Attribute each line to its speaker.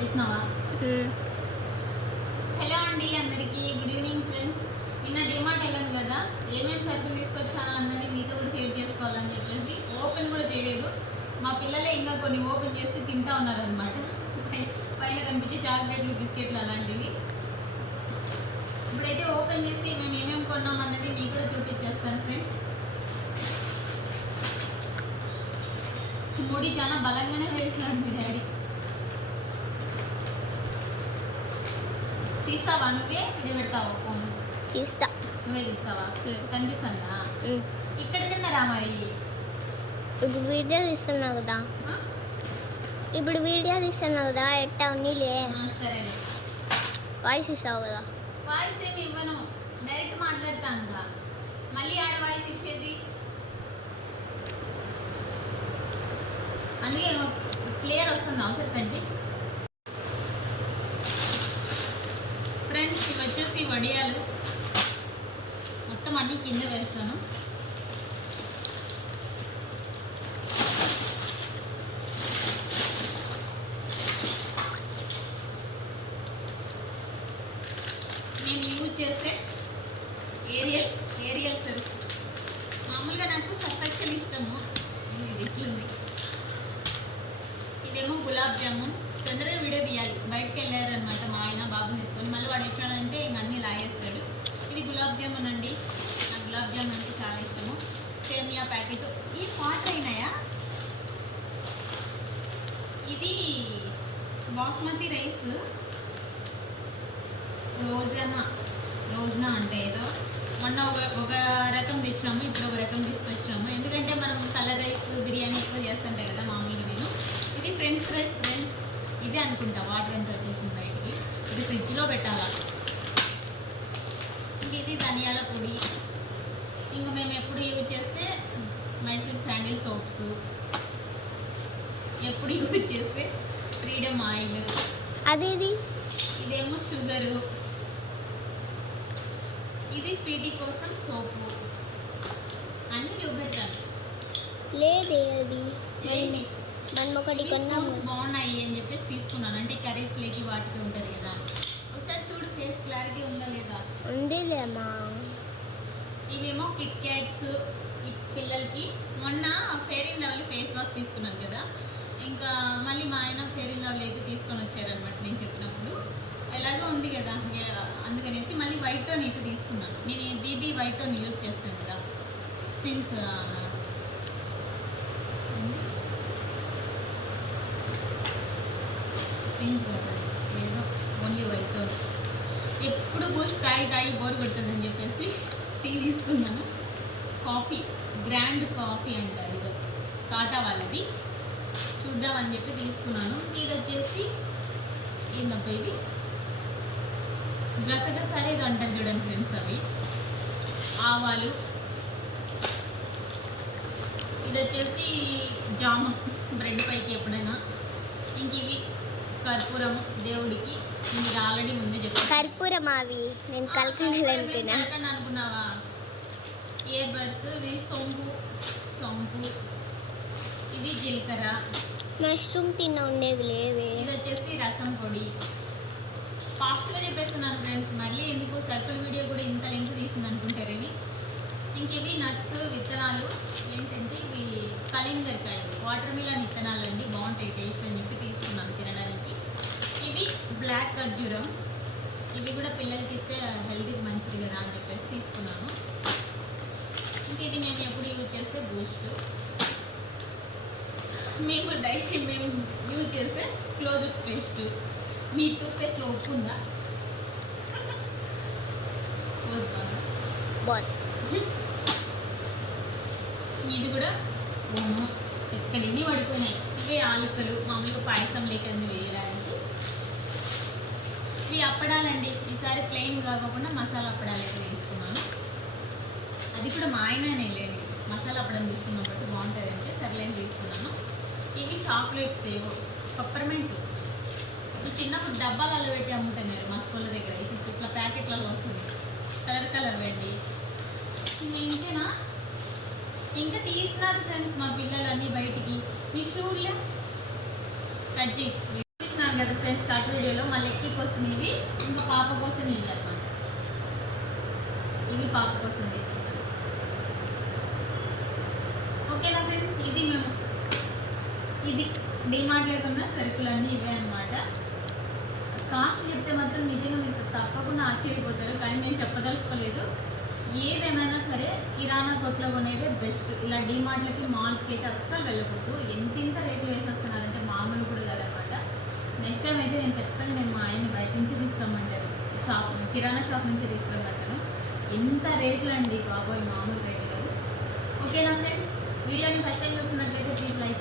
Speaker 1: Hello అండి అందరికీ good evening friends నిన్న డిమార్ట్ వెళ్ళాను కదా ఏమేమి సరుకులు తీసుకొచ్చాను అన్నది మీతో కూడా షేర్ చేసుకోవాలని చెప్పేసి ఓపెన్ కూడా చేయలేదు. మా పిల్లలే ఇంకా కొన్ని ఓపెన్ చేసి తింటా ఉన్నారనమాట పైన కనిపించే చాక్లెట్లు బిస్కెట్లు అలాంటివి. ఇప్పుడైతే ఓపెన్ చేసి మేము ఏమేమి కొన్నాం అన్నది మీకు కూడా చూపించేస్తాను ఫ్రెండ్స్ ముడి చాలా బలంగానే వేసినాడు మీ డాడీ. తీస్తావా నువ్వే? ఇది పెడతావా ఫోన్?
Speaker 2: తీస్తా.
Speaker 1: నువ్వే తీస్తావా. కనిపిస్తుందా. ఇక్కడ తిన్నారా మరి?
Speaker 2: ఇప్పుడు వీడియో తీస్తున్నావు కదా? ఇప్పుడు వీడియో తీస్తున్నావు కదా ఎట్టా ఉన్నీలే.
Speaker 1: ఆ, సరేలే.
Speaker 2: వాయిస్ ఇస్తావు కదా.
Speaker 1: వాయిస్ ఏమి ఇవ్వను. డైరెక్ట్ మాట్లాడతాను కదా మళ్ళీ ఆడ వాయిస్ ఇచ్చేది? అందుకే క్లియర్ వస్తుంది. అవసరం కజ్జి ఫ్రెండ్స్ ఇవి వచ్చేసి వడియాలు. మొత్తం అన్ని కింద వేస్తాను. నేను యూజ్ చేసే ఏరియల్ ఏరియల్ సరుకు. మామూలుగా నాకు సర్ఫెక్షన్ ఇష్టము. ఇది ఇట్లుంది ఇదేమో గులాబ్ జామున్. తొందరగా వీడియో తీయాలి. బయటకు వెళ్ళారనమాట మా ఆయన బాబుని ఎత్తుకొని మళ్ళీ వాడు వచ్చాడంటే ఇంక అన్నీ లాగేస్తాడు. ఇది గులాబ్ జామున్ అండి. నాకు గులాబ్ జామున్ అంటే చాలా ఇష్టము. సేమియా ప్యాకెట్. ఈ వాటర్ అయినాయా? ఇది బాస్మతి రైస్. రోజనా రోజనా అంటే ఏదో. మొన్న ఒక ఒక రకం తెచ్చినాము ఇప్పుడు ఒక రకం తీసుకొచ్చినాము. ఎందుకంటే మనం కలర్ రైస్ బిర్యానీ ఎక్కువ చేస్తుంటాయి కదా మామూలుగా నేను. ఇది ఫ్రెంచ్ రైస్ ఇది అనుకుంటా. వాటర్ ఎంత వచ్చేసింది బయటికి. ఇది ఫ్రిడ్జ్లో పెట్టాలా? ఇంక ఇది ధనియాల పొడి. ఇంకా మేము ఎప్పుడు యూజ్ చేస్తే మైసూర్ శాండిల్ సోప్స్. ఎప్పుడు యూజ్ చేస్తే ఫ్రీడమ్ ఆయిల్.
Speaker 2: అదేది
Speaker 1: ఇదేమో షుగరు ఇది స్వీటీ కోసం సోపు. అన్నీ చూపెట్టాను
Speaker 2: లేదే అది.
Speaker 1: ఏంటి?
Speaker 2: మనం ఒకటి
Speaker 1: స్పూన్స్ బాగున్నాయి అని చెప్పేసి తీసుకున్నాను. అంటే కర్రీస్ లేకి వాటికి ఉంటుంది కదా. ఒకసారి చూడు ఫేస్ క్లారిటీ ఉందా లేదా?
Speaker 2: ఉండేలేమ్మా
Speaker 1: ఇవేమో కిట్ క్యాట్స్ పిల్లలకి. మొన్న ఫెయిర్ లవ్లీ ఫేస్ వాష్ తీసుకున్నాను కదా. ఇంకా మళ్ళీ మా ఆయన ఫెయిర్ లవ్లీ అయితే తీసుకొని వచ్చారనమాట నేను చెప్పినప్పుడు. ఎలాగో ఉంది కదా. అందుకనేసి మళ్ళీ వైట్ టోన్ అయితే తీసుకున్నాను. నేను బీబీ వైట్ టోన్ యూస్ చేస్తాను కదా. స్పిన్స్ స్పిన్స్ ఏదో ఓన్లీ వైట్ ఎప్పుడు బూస్ట్ తాగి తాగి బోర్ కొడుతుందని చెప్పేసి టీ తీసుకున్నాను. కాఫీ గ్రాండ్ కాఫీ అంటారు ఇది. టాటా వాళ్ళది. చూద్దామని చెప్పి తీసుకున్నాను. ఇది వచ్చేసి ఏందబ్బా ఇది? గసగసాలు ఇది అంటారు చూడండి ఫ్రెండ్స్ అవి. ఆవాలు. ఇది వచ్చేసి జాము బ్రెడ్ పైకి ఎప్పుడైనా. కర్పూరం దేవుడికి. మీరు ఆల్రెడీ ముందే చెప్పాను.
Speaker 2: కర్పూరం అవి? నేను
Speaker 1: అనుకున్నావా? ఇయర్ బడ్స్ ఇది సొంపు. సొంపు. ఇది జీలకర్ర.
Speaker 2: మష్రూమ్ తిన్న ఉండేవి లేవే.
Speaker 1: ఇది వచ్చేసి రసం పొడి. ఫాస్ట్గా చెప్పేస్తున్నాను ఫ్రెండ్స్ మళ్ళీ ఎందుకు సర్కిల్ వీడియో కూడా ఇంత లెంత్ తీసింది అనుకుంటారని ఇంక ఇవి నట్స్ విత్తనాలు ఏంటంటే ఇవి కలింగరకాయలు. వాటర్ మిలన్ విత్తనాలు అండి బాగుంటాయి టేస్ట్ అని చెప్పి ఇవి బ్లాక్ ఖర్జూరం. ఇవి కూడా పిల్లలకి ఇస్తే హెల్త్కి మంచిది కదా అని చెప్పేసి తీసుకున్నాను. ఇంక ఇది మేము ఎప్పుడు యూజ్ చేస్తే బూస్ట్. మేము డైలీ మేము యూజ్ చేసే క్లోజప్ పేస్ట్. మీ టూత్ పేస్ట్లో ఉప్పు ఉందా? ఇది కూడా స్పూను. ఎక్కడ ఇన్ని పడిపోయినాయి? ఇవే ఆలుకలు మామూలుగా పాయసం లేకంది వేయడానికి. ఇవి అప్పడాలండి. ఈసారి ప్లెయిన్ కాకుండా మసాలా అప్పడాలు అయితే తీసుకున్నాను. అది కూడా మా ఆయననే లేండి. మసాలా అప్పడం తీసుకున్నాం బట్టి బాగుంటుంది అంటే సర్లేని తీసుకున్నాను. ఇవి చాక్లెట్స్ ఏవో పప్పర్మెంట్లు ఇవి చిన్నప్పుడు డబ్బాలలో పెట్టి అమ్ముతున్నారు మా స్కూల్ దగ్గర. ఇప్పుడు ఇట్లా ప్యాకెట్లలో వస్తుంది. కలర్ కలర్ వెండి ఇంకేనా ఇంకా తీసినారు ఫ్రెండ్స్ మా పిల్లలు అన్నీ బయటికి. మీ షూర్లే కట్ చేయి వీడియోలో మా లెక్కి కోసం ఇవి ఇంకా పాప కోసం ఇవి అనమాట ఇవి పాప కోసం తీసుకున్నాను ఓకేనా ఫ్రెండ్స్? ఇది మేము ఇది డిమార్ట్లో ఉన్న సరుకులన్నీ ఇవే అనమాట కాస్ట్ చెప్తే మాత్రం నిజంగా మీకు తప్పకుండా ఆశ్చర్యపోతారు కానీ నేను చెప్పదలుచుకోలేదు. ఏదేమైనా సరే కిరాణా కొట్లో కొనేదే బెస్ట్. ఇలా డిమార్ట్లకి మాల్స్కి అయితే అస్సలు వెళ్ళకూడదు. ఎంత ఇంత రేట్లు వేసేస్తున్నారు నెక్స్ట్ టైం అయితే నేను ఖచ్చితంగా నేను మా ఆయన్ని బయట నుంచి తీసుకురమ్మంటాను షాప్ కిరాణా షాప్ నుంచి తీసుకురమ్మంటాను ఎంత రేట్లు అండి బాబోయ్ మామూలు రేట్లు కాదు. ఓకేనా ఫ్రెండ్స్? వీడియోని ఫస్ట్ టైం చూస్తున్నట్లయితే ప్లీజ్ లైక్